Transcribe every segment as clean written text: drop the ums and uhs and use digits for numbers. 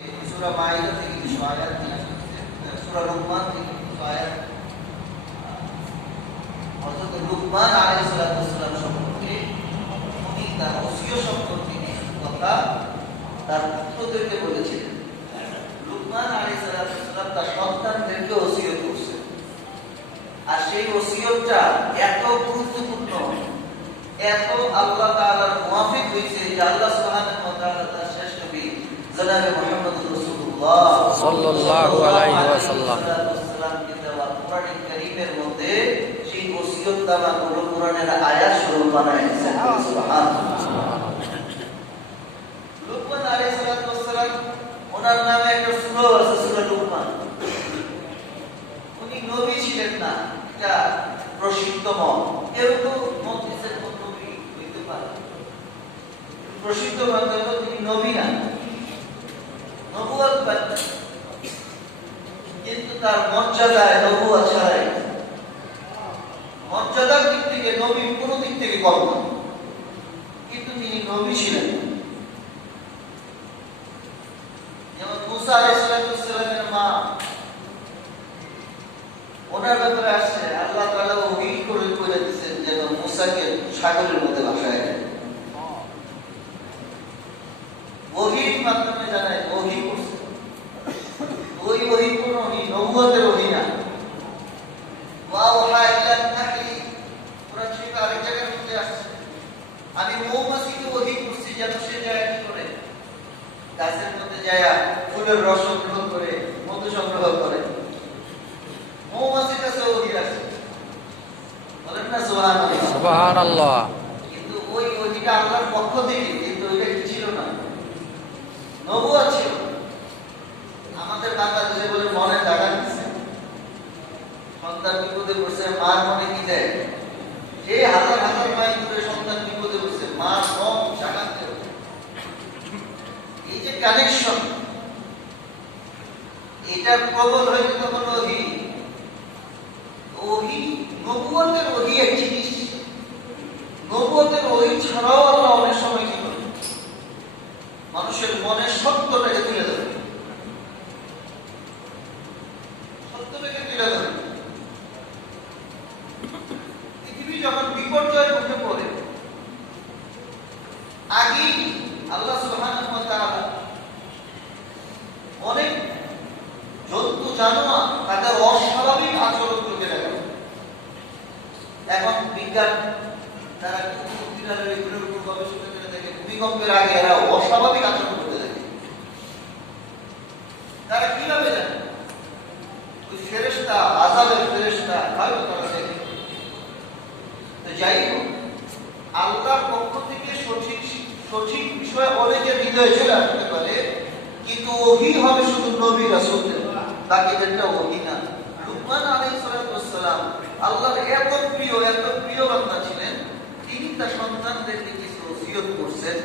সূরা মাইদা থেকে কিছু আয়াত নিয়ে সূরা লুকমান থেকে কিছু আয়াত হযরত লুকমান আলাইহিস সালাম সম্পর্কে উনি তার ওসিয়ত সম্পর্কে কথা তার পুত্রদেরকে বলেছিলেন। লুকমান আলাইহিস সালাম তার সন্তানদেরকে ওসিয়ত করছেন, আর সেই ওসিয়তটা এত গুরুত্বপূর্ণ, এত আল্লাহ তাআলার মুওয়াফিক হয়েছে যে আল্লাহ সুবহানাহু ওয়া তাআলা তার শেষ নবী জনাবে মুহাম্মদুর রাসূলুল্লাহ সাল্লাল্লাহু আলাইহি ওয়াসাল্লাম কে দেওয়া কোরআন কারীমের মধ্যে সেই ওসিয়তনামা গুলো কোরআনের আয়াত স্বরূপ বানায় দিয়েছেন। সুবহানাল্লাহ। লুকমান আলাইহিস সালাম ওনার নামে একটা সূরা আছে, সূরা লুকমান। উনি নবী ছিলেন না, এটা প্রসিদ্ধ মত। কেউ তো মতইসের নবী হইতে পারে, প্রসিদ্ধ মত হলো তিনি নবী না, নবুয়ত পাননি, কিন্তু তার মর্যাদায় নবুয়ত ছাড়াই মর্যাদার দিক থেকে নবী কোনো দিক থেকে কম না, কিন্তু তিনি নবী ছিলেন। যেমন মুসা আলাইহিস সালামের মা, ওনার ব্যাপারে আসছে আল্লাহ তাআলা ওহী করে দিয়েছেন যেন মুসাকে সাগরের মধ্যে ভাসায় দেন। ওহীর মাধ্যমে জানায় ওহী করছে, ওই ওহী কোন ওহী, নবুয়তের ওহী না। ওয়াওহা ইলা নাহলি, কোরআন শরীফে আরেক জায়গার মধ্যে আসছে আমি মৌমাছিকে ওহী করছি যেন সে যায় কি করে, গাছের মধ্যে যায় ফুলের রস সংগ্রহ করে, মধু সংগ্রহ করে। মৌমাছির কাছে ওহী আসে, বলেন না সুবহানাল্লাহ। সুবহানাল্লাহ। কিন্তু ওই ওহীটা আল্লাহর পক্ষ থেকে, কিন্তু ওইটা কি ছিল না, নবুয়ত ছিল। আমাদের বাংলাদেশে বলে মনে জায়গা দিচ্ছে, সন্তান বিপদে পড়ছে, মার মনে কি দেয়, যে হাজার হাজার মাইল দূরে সন্তান বিপদে পড়ছে, মার কম জায়গা দেয়। এই যে কানেকশন, এটা প্রবল হয়ে তখন ওহী, ওহী নবুয়তের ওহী এক জিনিস, নবুয়তের ওহী ছাড়াও আল্লাহ অনেক সময় কি করে মানুষের মনের সত্যটাকে তুলে ধরে, সত্যটাকে তুলে ধরে। পৃথিবী যখন বিপর্যয়ের মুখে পড়ে, আগেই আল্লাহ সুবহানাহু ওয়া তাআলা অনেক জন্তু জানোয়ার তাদের অস্বাভাবিক আচরণ করতে লাগে। এখন বিজ্ঞান তারা এগুলোর উপর গবেষণা করে দেখে ভূমিকম্পের আগে এরা অস্বাভাবিক আচরণ করতে থাকে। তারা কিভাবে জানে? ওই ফেরেশতা, আযাবের ফেরেশতা হয়তো তারা দেখে। তো যাই হোক, আল্লাহর পক্ষ থেকে সঠিক বিষয় অনেকের হৃদয়ে চলে আসতে পারে, কিন্তু ওহী হবে শুধু নবী রাসূলদের, বাকিদেরটা ওহী না। লুকমান আলাইহিস সালাম আল্লাহর এত প্রিয় বান্দা ছিলেন, তিনি তার সন্তানদেরকে কিছু ওসিয়ত করছেন।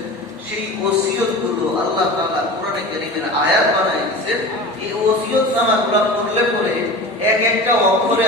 সেই ওসিয়তগুলো আল্লাহ তাআলা কোরআনে কারীমের আয়াত বানায় দিয়েছেন। এই ওসিয়তনামাগুলো পড়লে পরে এক একটা অক্ষরে